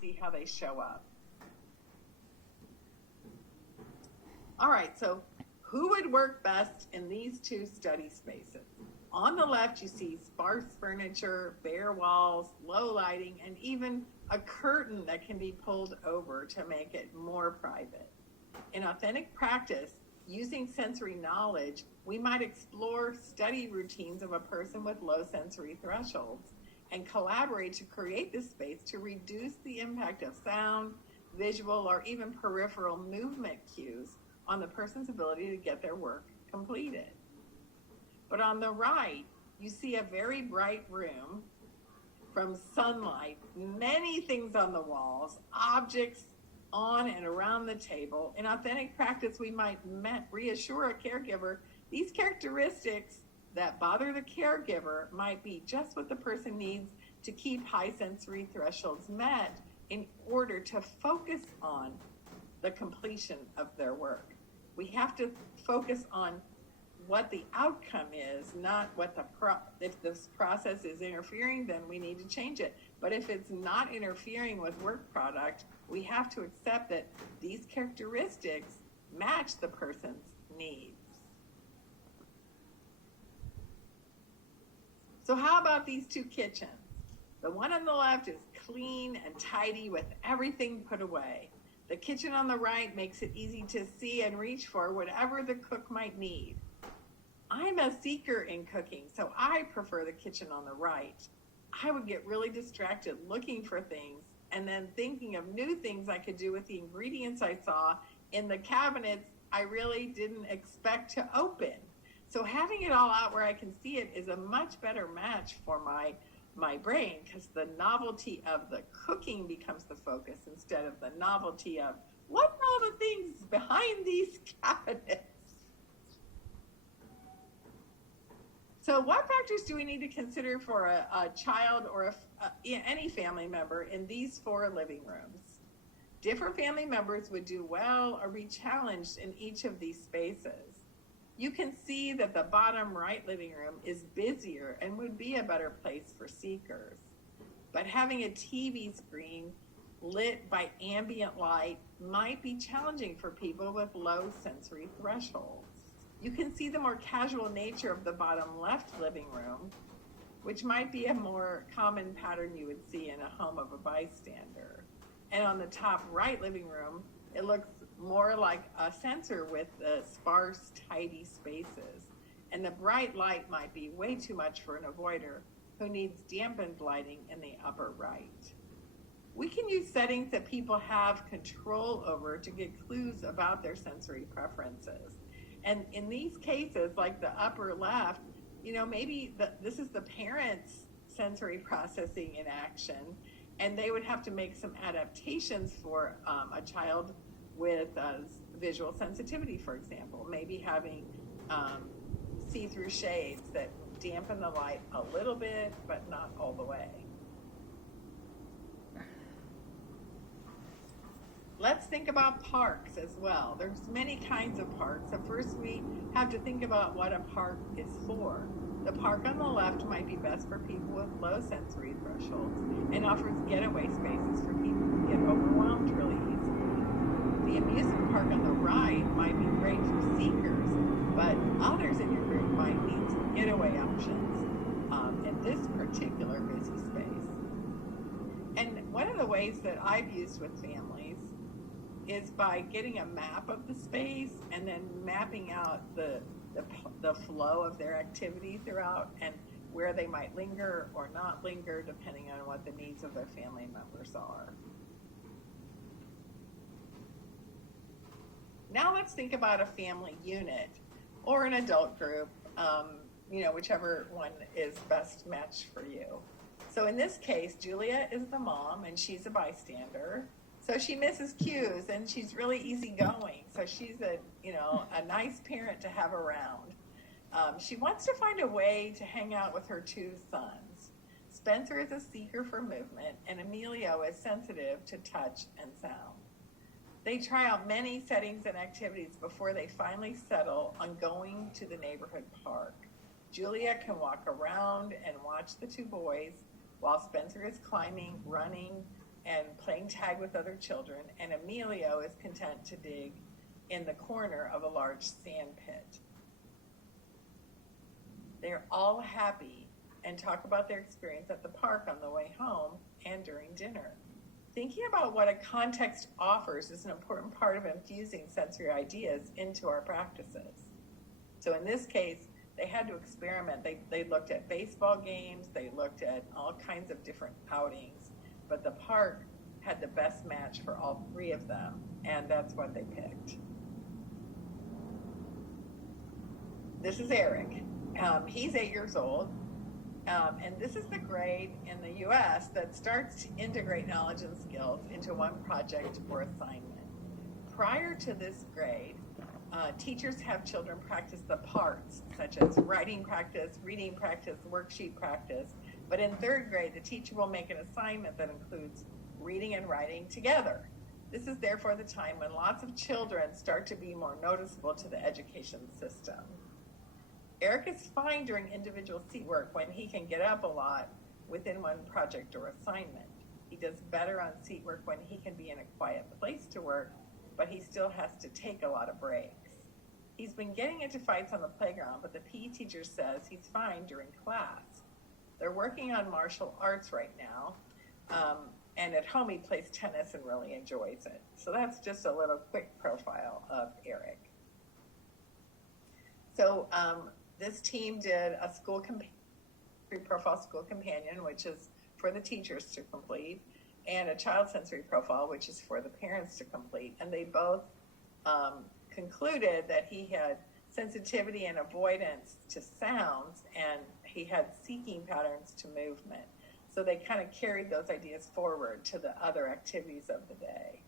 see how they show up. All right, so who would work best in these two study spaces? On the left, you see sparse furniture, bare walls, low lighting, and even a curtain that can be pulled over to make it more private. In authentic practice, using sensory knowledge, we might explore study routines of a person with low sensory thresholds and collaborate to create this space to reduce the impact of sound, visual, or even peripheral movement cues on the person's ability to get their work completed. But on the right, you see a very bright room from sunlight, many things on the walls, objects on and around the table. In authentic practice, we might reassure a caregiver these characteristics that bother the caregiver might be just what the person needs to keep high sensory thresholds met in order to focus on the completion of their work. We have to focus on what the outcome is, not what if this process is interfering, then we need to change it. But if it's not interfering with work product, we have to accept that these characteristics match the person's needs. So how about these two kitchens? The one on the left is clean and tidy with everything put away. The kitchen on the right makes it easy to see and reach for whatever the cook might need. I'm a seeker in cooking, so I prefer the kitchen on the right. I would get really distracted looking for things and then thinking of new things I could do with the ingredients I saw in the cabinets I really didn't expect to open. So having it all out where I can see it is a much better match for my brain, because the novelty of the cooking becomes the focus instead of the novelty of what are all the things behind these cabinets. So what factors do we need to consider for a child or any family member in these 4 living rooms? Different family members would do well or be challenged in each of these spaces. You can see that the bottom right living room is busier and would be a better place for seekers. But having a TV screen lit by ambient light might be challenging for people with low sensory thresholds. You can see the more casual nature of the bottom left living room, which might be a more common pattern you would see in a home of a bystander. And on the top right living room, it looks more like a sensor with sparse, tidy spaces. And the bright light might be way too much for an avoider who needs dampened lighting in the upper right. We can use settings that people have control over to get clues about their sensory preferences. And in these cases, like the upper left, maybe this is the parents' sensory processing in action, and they would have to make some adaptations for a child with visual sensitivity, for example. Maybe having see-through shades that dampen the light a little bit, but not all the way. Let's think about parks as well. There's many kinds of parks. So first we have to think about what a park is for. The park on the left might be best for people with low sensory thresholds and offers getaway spaces for people who get overwhelmed really easily. The amusement park on the right might be great for seekers, but others in your group might need some getaway options in this particular busy space. And one of the ways that I've used with families is by getting a map of the space and then mapping out the flow of their activity throughout and where they might linger or not linger depending on what the needs of their family members are. Now let's think about a family unit or an adult group, whichever one is best matched for you. So in this case, Julia is the mom and she's a bystander. So she misses cues and she's really easygoing. So she's a nice parent to have around. She wants to find a way to hang out with her 2 sons. Spencer is a seeker for movement and Emilio is sensitive to touch and sound. They try out many settings and activities before they finally settle on going to the neighborhood park. Julia can walk around and watch the 2 boys while Spencer is climbing, running, and playing tag with other children, and Emilio is content to dig in the corner of a large sand pit. They're all happy and talk about their experience at the park on the way home and during dinner. Thinking about what a context offers is an important part of infusing sensory ideas into our practices. So in this case, they had to experiment. They looked at baseball games, they looked at all kinds of different outings, but the park had the best match for all three of them, and that's what they picked. This is Eric. He's 8 years old, and this is the grade in the U.S. that starts to integrate knowledge and skills into one project or assignment. Prior to this grade, teachers have children practice the parts, such as writing practice, reading practice, worksheet practice. But in third grade, the teacher will make an assignment that includes reading and writing together. This is therefore the time when lots of children start to be more noticeable to the education system. Eric is fine during individual seat work when he can get up a lot within one project or assignment. He does better on seat work when he can be in a quiet place to work, but he still has to take a lot of breaks. He's been getting into fights on the playground, but the PE teacher says he's fine during class. They're working on martial arts right now, and at home he plays tennis and really enjoys it. So that's just a little quick profile of Eric. So this team did a profile school companion, which is for the teachers to complete, and a child sensory profile, which is for the parents to complete. And they both concluded that he had sensitivity and avoidance to sounds, and he had seeking patterns to movement. So they kind of carried those ideas forward to the other activities of the day.